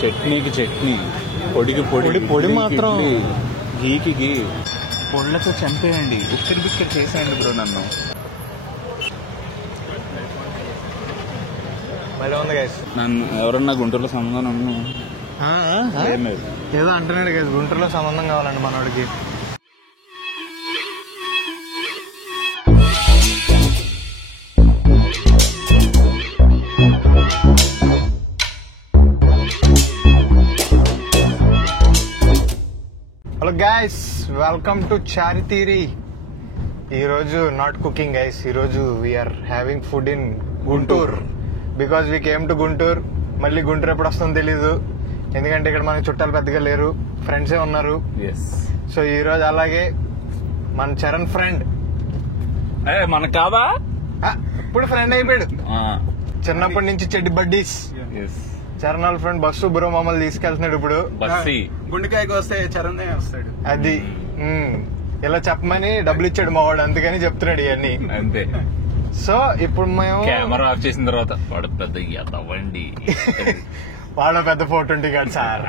చట్నీకి చట్నీ, పొడికి పొడి, పొడి మాత్రం గీకి గీ. పొళ్ళతో చంపేయండి, ఉక్కిరి బిక్కిరి చేసేయండి బ్రో నన్ను. నన్ను ఎవరన్నా గుంటూరులో సంబంధం ఏదో అంటున్నాడు గైస్, గుంటూరులో సంబంధం కావాలండి మనోడికి. Hello guys, welcome to Charitheeri. ఈరోజు నాట్ కుకింగ్ గైస్, ఈరోజు we are having food in Guntur because we came to Guntur. మళ్ళీ గుంటూరు ఎప్పుడు వస్తుందో తెలీదు, ఎందుకంటే ఇక్కడ మనకి చుట్టాలు పెద్దగా లేరు, ఫ్రెండ్సే ఉన్నారు. సో ఈ రోజు అలాగే మన చరణ్ ఫ్రెండ్ మనకు కాదా ఇప్పుడు ఫ్రెండ్ అయిపోయాడు. చిన్నప్పటి నుంచి చెడ్డి బడ్డీస్. చరణ్ వాళ్ళ ఫ్రెండ్ బస్సు బ్రో మమ్మల్ని తీసుకెళ్తున్నాడు ఇప్పుడు. గుండెకాయకి వస్తే చరణ్ వస్తాడు. అది ఇలా చెప్పమని డబ్బులు ఇచ్చాడు మా వాడు, అందుకని చెప్తున్నాడు ఇవన్నీ. అంతే. సో ఇప్పుడు మేము కెమెరా ఆఫ్ చేసిన తర్వాత వాడు పెద్ద ఎదవండి, వాడు పెద్ద 420 గాడు సార్,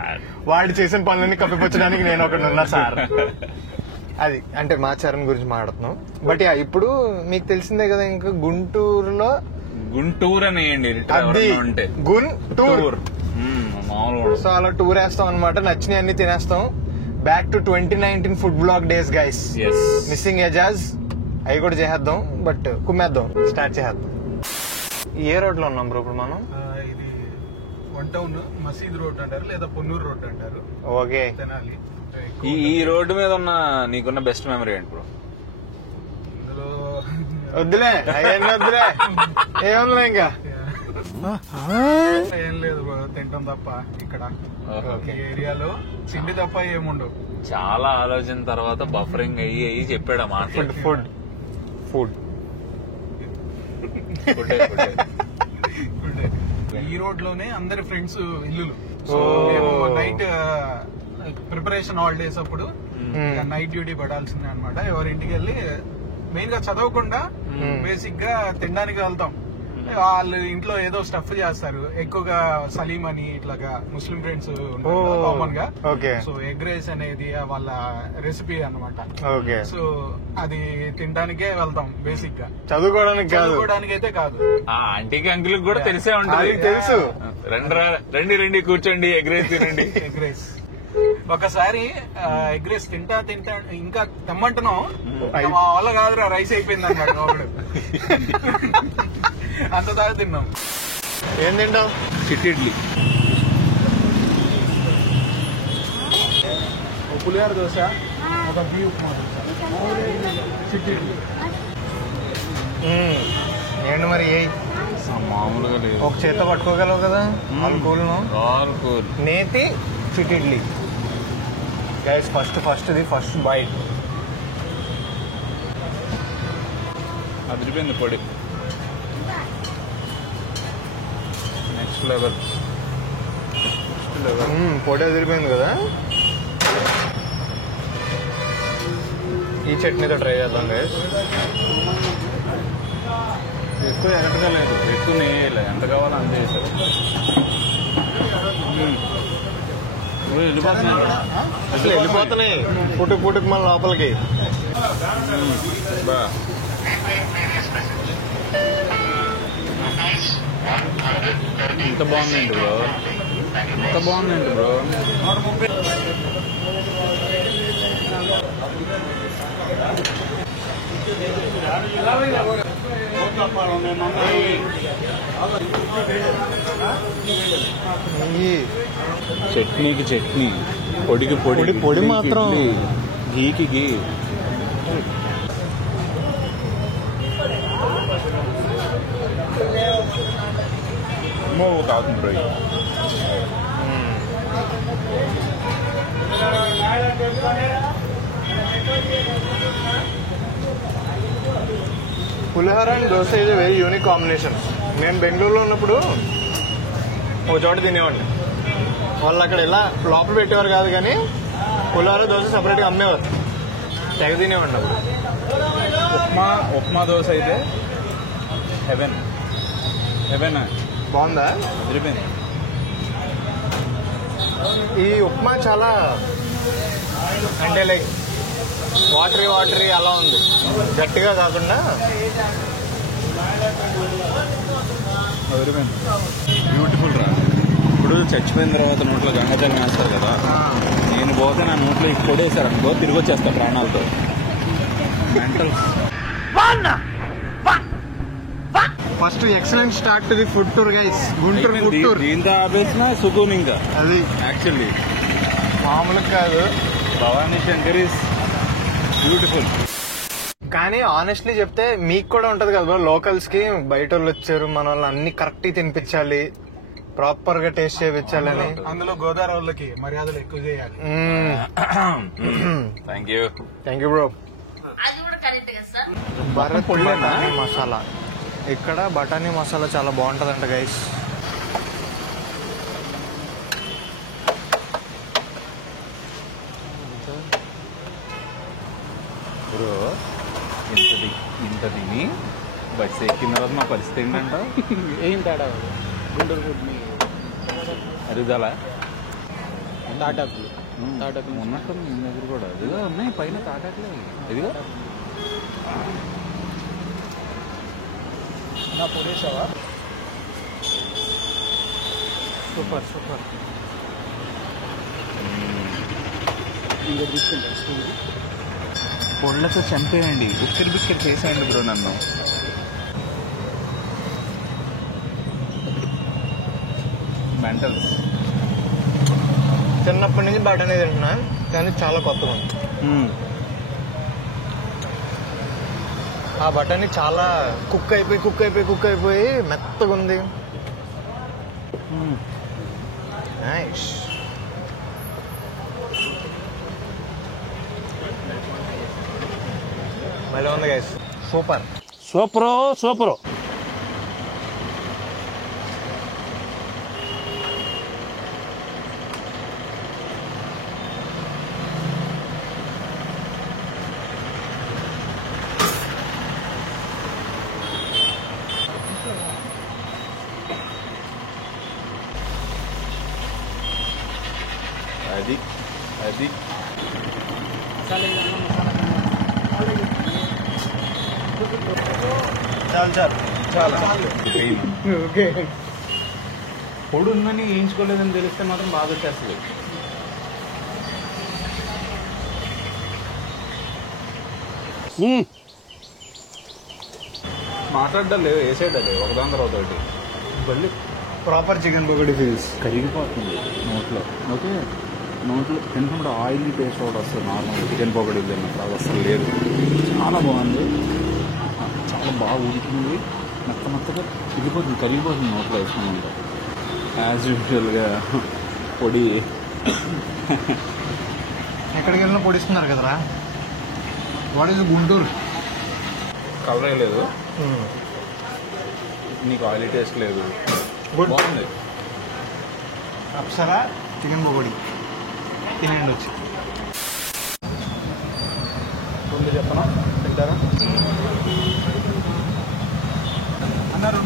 వాడు చేసిన పనులన్నీ కప్పిపుచ్చడానికి నేను ఒకటి ఉన్నా సార్. అది అంటే మా చరణ్ గురించి మాట్లాడుతున్నాం. బట్ ఇప్పుడు మీకు తెలిసిందే కదా, ఇంకా గుంటూరులో గుంటూరు అనేయండి అది గుంటూరు. సో అలా టూర్ వేస్తాం అనమాట, నచ్చినవి అన్ని తినేస్తాం. Back to 2019 food blog days guys. Missing Ejaz అవి కూడా చేసేద్దాం, బట్ కుమ్మేద్దాం, స్టార్ట్ చేసేద్దాం. ఏ రోడ్ లో ఉన్నాం బ్రో ఇప్పుడు మనం? ఇది వన్ టౌన్ మసీద్ రోడ్ అంటారు, లేదా పొన్నూరు రోడ్ అంటారు. ఓకే. తెనాలి. ఈ రోడ్డు మీద ఉన్న నీకున్న బెస్ట్ మెమరీ ఏంటి బ్రో? ఇందులో వద్దులే అవన్నీ వద్దులే, ఏముందిలే ఇంకా ఏం లేదు బ్రో, తింటాం తప్ప ఇక్కడ ఈ ఏరియాలో తిండి తప్ప ఏముండవు. చాలా ఆలోచన తర్వాత బఫరింగ్ అయ్యి చెప్పాడు ఆ మాట. ఫుడ్ ఫుడ్ ఈ రోడ్ లోనే అందరి ఫ్రెండ్స్ ఇల్లులు. సో మేము నైట్ ప్రిపరేషన్ హాలిడేస్ అప్పుడు నైట్ డ్యూటీ పడాల్సిందే అనమాట. ఎవరి ఇంటికి వెళ్ళి మెయిన్ గా చదవకుండా బేసిక్ గా తినడానికి వెళ్తాం. వాళ్ళు ఇంట్లో ఏదో స్టఫ్ చేస్తారు, ఎక్కువగా సలీం అని ఇట్లాగా ముస్లిం ఫ్రెండ్స్ కామన్ గా. సో ఎగ్ రైస్ అనేది వాళ్ళ రెసిపీ అన్నమాట. సో అది తినడానికే వెళ్తాం బేసిక్ గా, చదువుకోవడానికి అయితే కాదు. ఆంటీకి అంకుల్ కూడా తెలిసే ఉంటుంది, తెలుసు. రండి కూర్చోండి, ఎగ్ రైస్ తినండి. ఎగ్ రైస్ ఒకసారి ఎగ్ రైస్ తింటా ఇంకా తెమ్మంటున్నాం, మా వాళ్ళ కాదురా రైస్ అయిపోయింది అన్నాడు ఒకడు. అంత దాకా తిన్నాం. ఏం తింటావు? చిట్టి ఇడ్లీ, పులిహోర దోశ, ఒక బీ ఉప్మా దోశ, చిట్టి ఇడ్లీ. ఏంటి మరి మామూలుగా లేదు, ఒక చేత పట్టుకోగలవు కదా. ఆల్కూల్ నేతి చిట్టి ఇడ్లీ గైస్. ఫస్ట్ బైట్ అదిరిపోయింది పొడి. నెక్స్ట్ లెవెల్ పొడి అదిరిపోయింది కదా. ఈ చట్నీతో ట్రై చేద్దాం గైస్. ఎక్కువ ఎరటగా లేదు, ఎక్కువ నెయ్యలేదు, ఎంత కావాలో అంత చేశారు. అసలు వెళ్ళిపోతున్నాయి పుట్టుకు మన లోపలికి. ఇంత బాగుందండి బ్రో, చట్నీకి చట్నీ, పొడికి పొడి మాత్రం గీకి గీ. తాగుతుంది బ్రో. పులిహోర అండ్ దోశ ఇది వెరీ యూనిక్ కాంబినేషన్. నేను బెంగళూరులో ఉన్నప్పుడు ఒక చోట తినేవాడిని, వాళ్ళు అక్కడ ఇలా లోపల పెట్టేవారు కాదు, కానీ పులిహోర దోశ సపరేట్గా అమ్మేవారు, తెగ తినేవాడిని అప్పుడు. ఉప్మా దోశ అయితే హెవెన్. బాగుందా? అదిరిపోయింది. ఈ ఉప్మా చాలా అంటే లైక్ వాటరీ అలా ఉంది, గట్టిగా కాకుండా. బ్యూటిఫుల్ రా. ఇప్పుడు చచ్చిపోయిన తర్వాత నోట్లో గంగాజలం వేస్తారు కదా, నేను పోతే నా నోట్లో ఇప్పుడు కొడేశారు అనుకో, తిరిగి వచ్చేస్తా ప్రాణాలతో. Mental. First excellent start to the food tour guys. Guntur food tour. దీంతో ఆపేసిన సుకూన్ ఇంకా అది యాక్చువల్లీ మామూలుగా కాదు. Bhavani Shankar is beautiful. కానీ ఆనెస్ట్లీ చెప్తే మీకు కూడా ఉంటది కదా, లోకల్స్ కి బయట వాళ్ళు వచ్చారు, మన వాళ్ళు అన్ని కరెక్ట్ తినిపించాలి, ప్రాపర్ గా టేస్ట్ చేయించాలని. అందులో గోదావరి వాళ్ళకి మర్యాదలు ఎక్కువ చేయాలి. Thank you bro. అది కూడా కరెక్ట్ కదా సార్. భరత్ బఠానీ మసాలా. ఇక్కడ బఠానీ మసాలా చాలా బాగుంటదంట గైస్. బ్రో ఇంత తిని బస్సు ఎక్కిన తర్వాత మా పరిస్థితి ఏంటంట? ఏం తేడా గుంటూరు ఫుడ్ అరుదల తాటాకులు ఉన్నట్టు మీ దగ్గర కూడా అదిగో ఉన్నాయి పైన తాటాకులే. ఇదిగో నా పొలేసావా? సూపర్. ఇంకా తీసుకుంటా స్కూల్. పొళ్ళతో చంపేయండి, ఉక్కిరి బిక్కిరి చేసేయండి బ్రో నన్ను. మెంటల్. చిన్నప్పటి నుంచి బఠానీ తింటున్నా, కానీ చాలా కొత్తగా ఉంది. ఆ బఠానీ చాలా కుక్ అయిపోయి మెత్తగా ఉంది. నైస్. మళ్ళీ ఉంది గైస్. సూపర్. సూపరు. అది చాలా ఓకే. పొడి ఉందని వేయించుకోలేదని తెలిస్తే మాత్రం బాగా వచ్చేస్తుంది. మాట్లాడడం లేదు, వేసేయడం లేదు, ఒకదాని తర్వాత ఒకటి. మళ్ళీ ప్రాపర్ చికెన్ పకోడీ ఫీల్స్. కరిగిపోతుంది నోట్లో. ఓకే, నోట్లో తిన్నప్పుడు ఆయిలీ టేస్ట్ ఒకటి వస్తుంది. నార్మల్ చికెన్ పకోడీ తిన్నప్పుడు అది అసలు లేదు. చాలా బాగుంది, చాలా బాగా ఉడికింది, మెత్తగా తిరిగిపోతుంది, కరిగిపోతుంది నోట్లో వేసుకున్నాక. యాజ్ యూజువల్గా పొడి ఎక్కడికి వెళ్ళినా పొడిస్తున్నారు కదరా. What is Guntur? కలర్ లేదు, నీకు ఆయిలీ టేస్ట్ లేదు, బాగుంది. అప్సరా చికెన్ పకోడీ తినండి వచ్చి. రెండు చెప్పనా? తింటారా అన్నారు?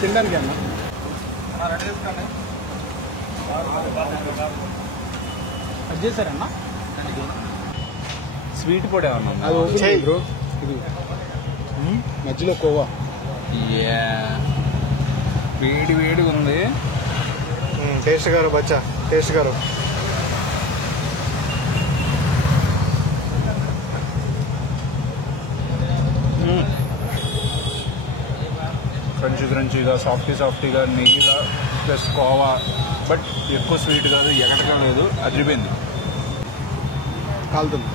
తినడానికి అన్న రెడీ చేసుకోండి. అది చేశారన్నా స్వీట్ పొడి ఏమన్నా అది ఓకే బ్రో. ఇది మధ్యలో కోవా వేడిగా ఉంది. టేస్ట్ గారు బచ్చా, టేస్ట్ గారు. క్రంచీగా సాఫ్టీగా నెయ్యిగా ప్లస్ కోవా, బట్ ఎక్కువ స్వీట్ కాదు, ఎగటగా లేదు, అదిరిపోయింది. కాలుతుంది.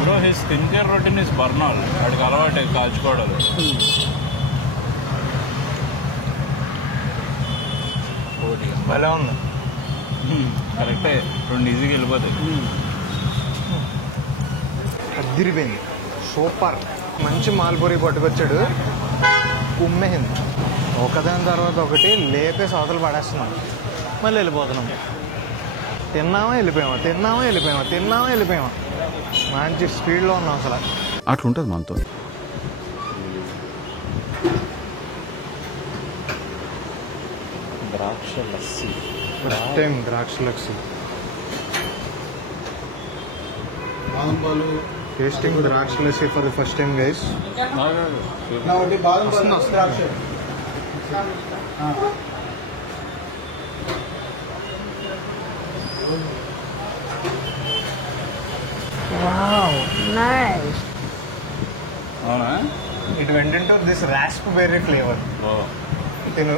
Bro his skin care routine is Burnol. వాడికి అలవాటే కాల్చుకోవడాలు. ఎలా ఉంది? కరెక్టే, 2 ఈజీగా వెళ్ళిపోతాయి. అదిరిపోయింది, సూపర్. మంచి మాల్పూరి పట్టుకొచ్చాడు, కుమ్మేసింది. ఒకదాని తర్వాత ఒకటి లేపేసి అవతలు పడేస్తున్నాం, మళ్ళీ వెళ్ళిపోతున్నాం. తిన్నామా వెళ్ళిపోయామా మంచి స్పీడ్లో ఉన్నాం అసలు. అట్లుంటుంది మనతో. లస్సీ. ఫస్ట్ టైం ద్రాక్ష లస్సీ. బాదం పాలు టేస్టింగ్ ద్రాక్ష lassi for the first time guys. నా ఒకటి బాదం పాలు ద్రాక్ష. అవునా? It went into this raspberry flavour. తిను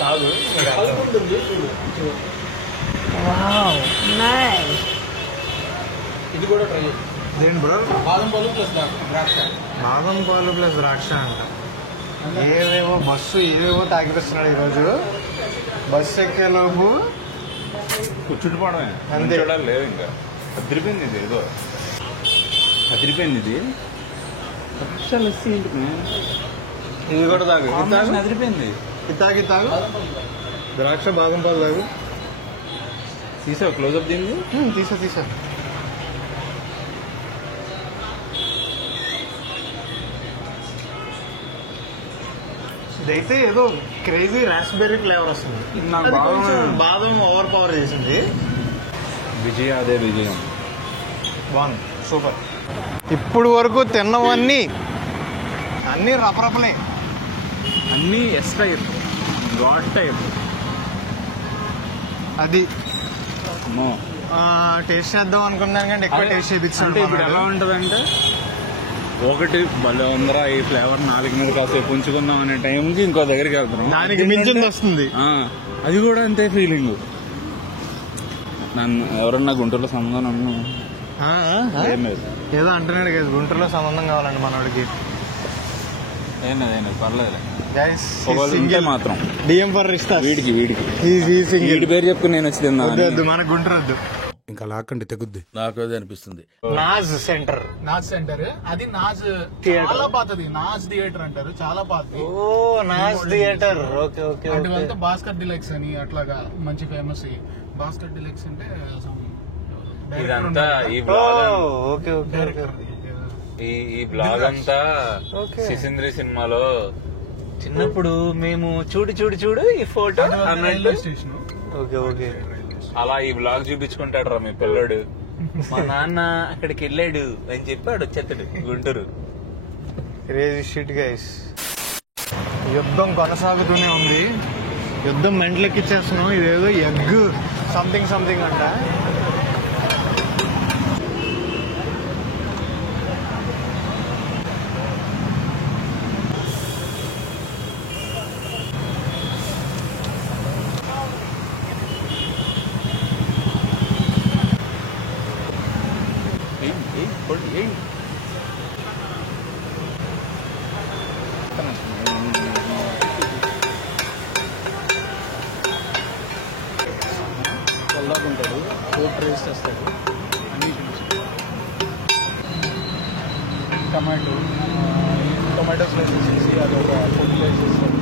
తాగు. ఇది కూడా ట్రై చేయండి. దేని బ్రో? బాదం పాలు ప్లస్ ద్రాక్ష. బాదం పాలు ప్లస్ ద్రాక్ష అంట. ఏవేవో తాగిపిస్తున్నాడు ఈరోజు. బస్సు ఎక్కేలోపు కూర్చుండిపోవడమే అంతే. చూడాలి లేదు ఇంకా. అదిరిపోయింది ఇది, ఏదో అదిరిపోయింది ఇది. లస్సీ ఏంటి? ఇది కూడా తాగు. ఇది తాగు. అదిరిపోయింది. ఇది తాగు. ద్రాక్ష బాదం పాలు తాగు. తీసావు క్లోజ్అప్ దీన్ని? తీసా. ఇదైతే ఏదో క్రేజీ రాస్బెర్రీ ఫ్లేవర్ వస్తుంది. నాకు అది బాగా కొంచెం బాదం ఓవర్ పవర్ చేసింది. అదే విజయం. బాగుంది, సూపర్. ఇప్పుడు వరకు తిన్నవన్నీ అన్ని రపరపలే. అన్నీ ఎస్ టైప్, గాడ్ టైప్. అది అమ్మో. టేస్ట్ చేద్దాం అనుకున్నాను కానీ ఎక్కువ టేస్ట్ అంటే ఇప్పుడు ఎలా చేయించాను. ఉంటదంటే, ఒకటి భలే ఉందరా ఈ ఫ్లేవర్, నాలుగు మీద కాసేపు ఉంచుకుందాం అనే టైంకి ఇంకో దగ్గరికి వెళ్తున్నాం. దానికి మించింది వస్తుంది. అది కూడా అంతే ఫీలింగ్. నన్ను ఎవరన్నా గుంటూరులో సంబంధం అన్నా ఏం లేదు. ఏదో అంటున్నాడు కదా, గుంటూరులో సంబంధం కావాలండి మనోడికి. ఏం లేదు పర్లేదు. సింగిల్ మాత్రం డిఎం ఫర్ రిస్తా. వీడికి సింగిల్ వీడి పేరు చెప్పుకుని నేను వచ్చి తిన్నా. మన గుంటూరు వద్దు. ఇంకా లాక్కండి తెగుద్ది. నాకు అదే అనిపిస్తుంది. నాజ్ సెంటర్. అది నాజ్ థియేటర్. చాలా పాతది. నాజ్ థియేటర్ అంటారు, చాలా పాతది. ఓ నాజ్ థియేటర్. ఓకే. అటు వెళ్తే భాస్కర్ డిలక్స్ అని అట్లాగా మంచి ఫేమస్. భాస్కర్ డిలక్స్ అంటే ఇదంతా ఈ బ్లాగ్ అంతా సిసింద్రి సినిమాలో చిన్నప్పుడు మేము చూడు ఈ ఫోటో అన్నట్టు రైల్వే స్టేషన్. ఓకే. అలా ఈ బ్లాగ్ చూపించుకుంటాడు రా మీ పిల్లడు. మా నాన్న అక్కడికి వెళ్ళాడు అని చెప్పాడు, వచ్చేస్తాడు గుంటూరు. Crazy shit guys. యుద్ధం కొనసాగుతూనే ఉంది. యుద్ధం మెంట్లకి ఇచ్చేస్తున్నాం. ఇదేదో ఎగ్ సంథింగ్ అంట. చల్లాకుంటాడు, పోపు రైస్ చేస్తాడు, అన్ని టొమాటోస్ వేసేసి అది ఒక పొడి వేసేస్తాడు.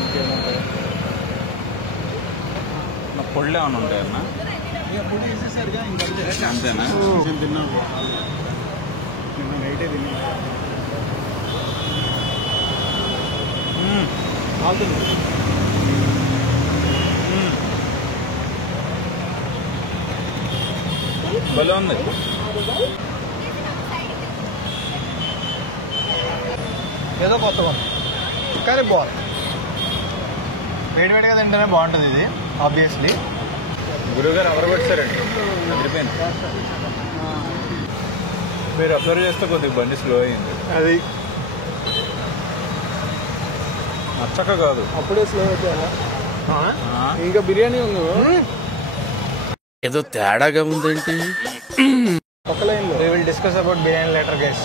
ఇంకేముంటాయి నా పొడులు ఏమైనా ఉంటాయన్నా? ఇక పొడి వేసేసరిగా ఇంకా అంతేనా? తిన్నాను, నిన్న నైటే తిన్నాను. అవుతుంది. భలే ఉంది. ఏదో కొత్తగా కానీ బాగుంది. వేడివేడిగా తింటేనే బాగుంటుంది ఇది ఆబ్వియస్లీ. గురువుగారు ఎవరు కొట్టారండి? అదిరిపోయింది. మీరు అబ్జర్వ్ చేస్తే కొద్దిగా బండి స్లో అయింది. అది నచ్చక కాదు, అప్పుడే స్లో అయిపోయా. ఇంకా బిర్యానీ ఉంది ఏదో తేడాగా ఉందేంటి? పక్క లైన్ లో. we will discuss about biryani later guys.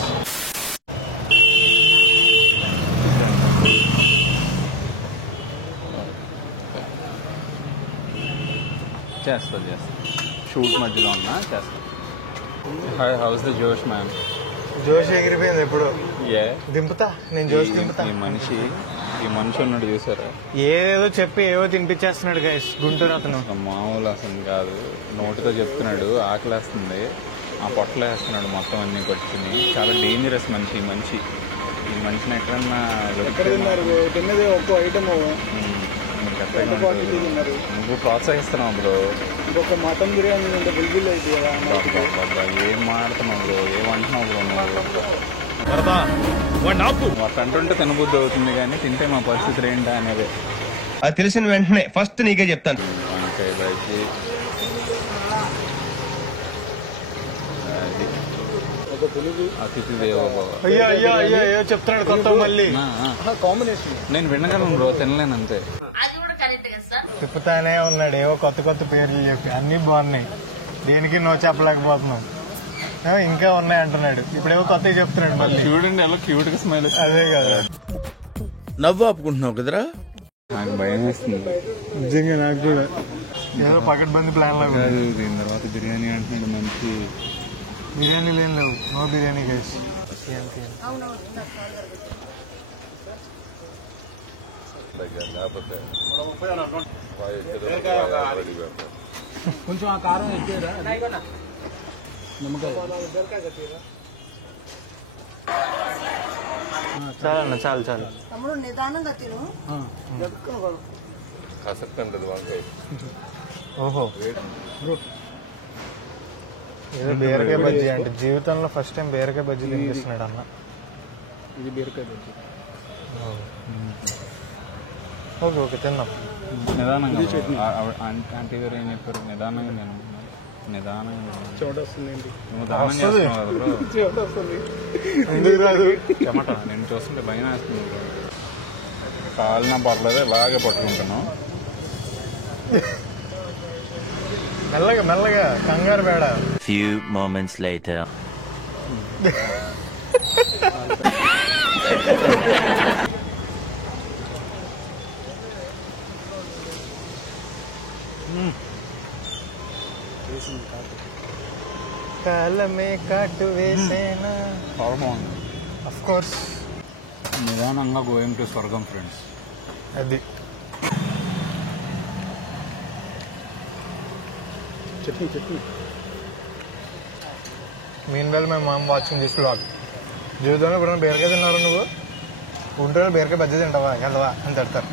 చేస్తా షూట్ మధ్యలో ఉన్నా చేస్తా. హౌస్ ద జోష్ మ్యామ్? జోష్ ఎగిరిపోయింది ఎప్పుడు. ఏ దింపుతా నేను జోష్ దింపుతా. ఈ మనిషి ఉన్నాడు చూసారా, ఏదేదో చెప్పి ఏవో తినిపించేస్తున్నాడు గైస్ గుంటూరు అతను. మామూలు అసలు కాదు. నోటితో చెప్తున్నాడు ఆకలేస్తుంది, ఆ పొట్టలో వేస్తున్నాడు మొత్తం అన్ని పట్టుకుని. చాలా డేంజరస్ మనిషి ఈ మనిషిని ఎక్కడన్నా ఎక్కడ తిన్నారు? తిన్నది ఒక్కో ఐటమ్ మీరు కరెక్ట్గా ఉంటారు. నువ్వు ప్రోత్సహిస్తున్నావు బ్రో. ఇంకొక మటన్ బిర్యానీ ఉంటే బుల్బుల్ అయితే కదా. ఏం మాడుతున్నావు బ్రో, ఏమంటున్నావు బ్రో నువ్వు? మాకు అంటుంటే తినబుద్ధి అవుతుంది కానీ తింటే మా పరిస్థితులు ఏంటా అనేది అది తెలిసిన వెంటనే ఫస్ట్ నీకే చెప్తాను. వంకాయ బజ్జీ, అతిథి దేవోభవ. అయ్యో చెప్తున్నాడు కొత్త మళ్ళీ కాంబినేషన్. నేను వినగలను బ్రో, తినలేను అంతే. అది కూడా కరెక్ట్ కదా సార్. తిప్పుతానే ఉన్నాడు ఏవో కొత్త కొత్త పేర్లు చెప్పి. అన్ని బాగున్నాయి, దేనికి నో చెప్పలేకపోతున్నాం. ఇంకా ఉన్నాయి అంటున్నాడు. ఇప్పుడేవో కొత్తగా చెప్తున్నాడు మళ్ళీ. చూడండి ఎలా క్యూట్ గా స్మైల్. అదే కదా, నవ్వు ఆపుకుంటున్నావు కదరా. నాకు భయం వేస్తుంది నిజంగా. నాకు కూడా ఏదో పకడ్ బంది ప్లాన్ లాగా ఉంది. దీని తర్వాత బిర్యానీ అంటున్నాడు. మంచి బిర్యానీలు ఏం లేవు, నో బిర్యానీ గైస్. కొంచెం ఆ కారం ఎక్కేరా. చాలన్న చాలు చాలు. తమ్ముడు నిదానంగా తిను. ఓహో, ఏదో బీరకాయ బజ్జీ అంటే జీవితంలో ఫస్ట్ టైం బీరకాయ బజ్జీ తినిపిస్తున్నాడు అన్న. ఇది బీరకాయ బజ్జీ. ఓకే ఓకే తిన్నాం. నిదానంగా ఆంటీ గారు ఏం చెప్పారు? నిదానంగా నేను నిదానంగా చోట వస్తుందండి. నువ్వు దానం చేస్తున్నావు కదా బ్రో. చోట వస్తుంది. ఎందుకు రాదు? చెమట నేను చూస్తుంటే భయం వేస్తుంది బ్రో. కాలినా పర్లేదు, ఇలాగే పట్టుకుంటున్నాం. మెల్లగా మెల్లగా, కంగారు బేడ. Few moments later. కాలమే కాటు వేసేనా. చాలా బాగుంది. అఫ్ కోర్స్ నిదానంగా గోయింగ్ టు స్వర్గం ఫ్రెండ్స్. అది chutney chutney. Mean well my mom watching this vlog. జీవితంలో ఇప్పుడు బీరకాయ తిన్నారు నువ్వు? గుంటూరులో బీరకాయ బజ్జీ తింటావా వెళ్దావా అని తిడతారు.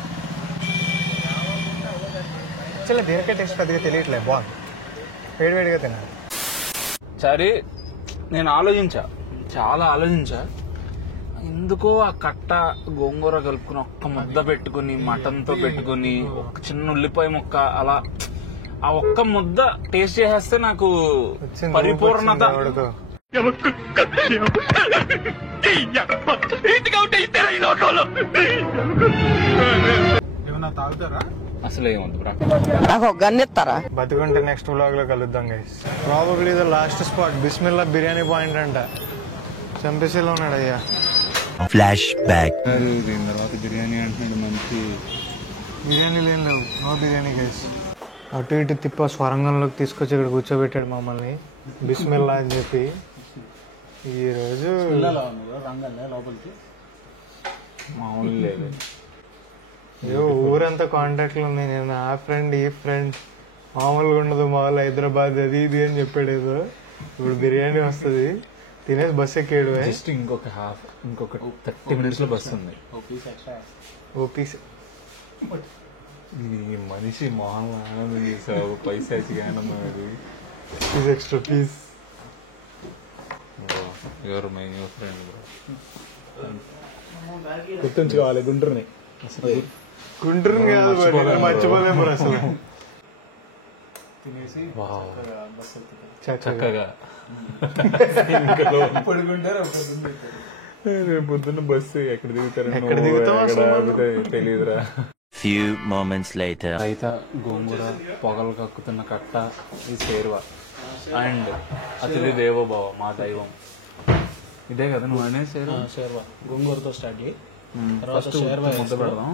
చాలా బీరకాయ టేస్ట్ పెద్దగా తెలియట్లేదు, బాగుంది. వేడివేడిగా తిన్నాను. సరే నేను చాలా ఆలోచించా. ఎందుకో ఆ కట్ట గోంగూర కలుపుకుని ఒక్క ముద్ద పెట్టుకుని మటన్ తో పెట్టుకుని ఒక చిన్న ఉల్లిపాయ ముక్క అలా ఆ ఒక్క ముద్ద టేస్ట్ చేసేస్తే నాకు పరిపూర్ణత. ఏమన్నా తాగుతారా? అసలు ఏమొద్దు బ్రా. నాకు ఒక గన్ ఇస్తారా? బతుకుంటే నెక్స్ట్ వ్లాగ్ లో కలుద్దాం guys. Probably the last spot Bismillah biryani point అంట. చంపేసేలో ఉన్నాడు అయ్యా. Flash back. దీని తర్వాత బిర్యానీ అంటున్నాడు. మంచి బిర్యానీలు ఏం లేవు, నో బిర్యానీ గైస్. అటు ఇటు తిప్ప స్వరంగంలోకి తీసుకొచ్చి ఇక్కడ కూర్చోబెట్టాడు మమ్మల్ని బిస్మిల్లా అని చెప్పి. ఈరోజు రంగంలో లోపలికి మామూలు లేదు. ఏవో ఊరంతా కాంటాక్ట్ లో ఉన్నాయి. నేను ఆ ఫ్రెండ్ ఈ ఫ్రెండ్ మామూలుగా ఉండదు, మామూలు హైదరాబాద్ అది ఇది అని చెప్పాడు ఏదో. ఇప్పుడు బిర్యానీ వస్తుంది, తినేసి బస్ ఎక్కాడు. జస్ట్ ఇంకొక 30 minutes లో బస్ ఉంది. ఓపీస్ ఈ మనిషి మామూలు ఆనందం చేసావు. పైసాచిగా ఆనందం అది. Piece extra piece. ఎవరు మై న్యూ ఫ్రెండ్. గుర్తుంచుకోవాలి గుంటూరుని. గుంటూరు కాదు, మర్చిపోలేము అసలు. చక్కగా పొద్దున్న బస్సు ఎక్కడ దిగుతారు తెలియదురా. Few moments later. రైతా గోంగూర పొగలు కక్కుతున్న కట్ట ఈ సేర్వా అండ్ అతిథి దేవోభవ మా దైవం. ఇదే కదా నువ్వు అనే షేర్వా గోంగూరతో స్టార్ట్ చేయి. ఫస్ట్ ముద్ద పెడదాం.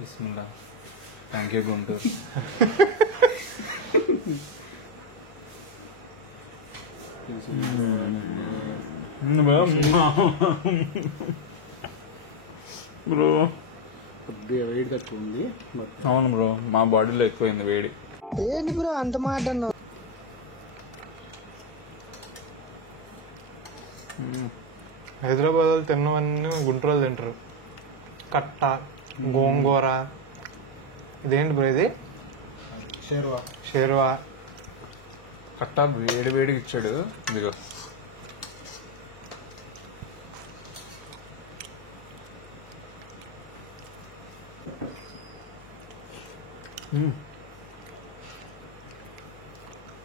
Bismillah. Thank you Guntur. Bro కొద్దిగా వేడి తక్కువ ఉంది. అవును బ్రో, మా బాడీలో ఎక్కువైంది వేడి. ఏంటి బ్రో అంత మాట అన్నావు? హైదరాబాద్ వాళ్ళు తిన్నవన్నీ గుంటూరు తింటారు. కట్ట, గోంగూర, ఇదేంటి బ్రో ఇది? షేర్వా. కట్ట వేడి వేడికి ఇచ్చాడు. ఇదిగో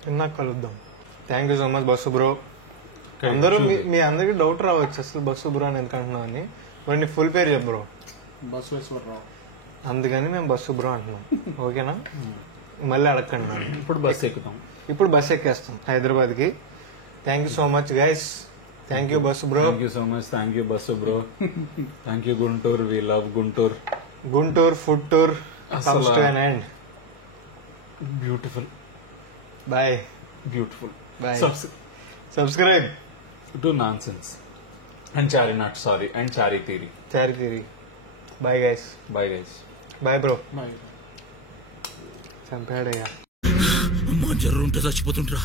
తిన్నాక కలుద్దాం. Thank you so much bus bro. అందరూ మీ అందరికి డౌట్ రావచ్చు అసలు బస్సు బ్రో అని ఎందుకంటున్నావు అని. మరి నీ ఫుల్ పేరు చెప్పు బ్రో. బసవేశ్వరరావు. అందుకని మేము బస్సు బ్రో అంటున్నాం. ఓకేనా? మళ్ళీ అడగండి నన్ను. ఇప్పుడు బస్ ఎక్కుతాం. ఇప్పుడు బస్ ఎక్కేస్తాం హైదరాబాద్కి. Thank you so much guys. Thank you bus bro. Thank you so much. Thank you bus bro. Thank you Guntur. We love Guntur. Guntur food tour comes to an end. Beautiful. Bye. Beautiful. Bye. Subscribe to nonsense and Chari not sorry and Chari Theeri. Charitheeri. Bye guys. Bye guys. Bye bro. చంపాడయ్యా. జర్రు ఉంటే చచ్చిపోతుంటరా.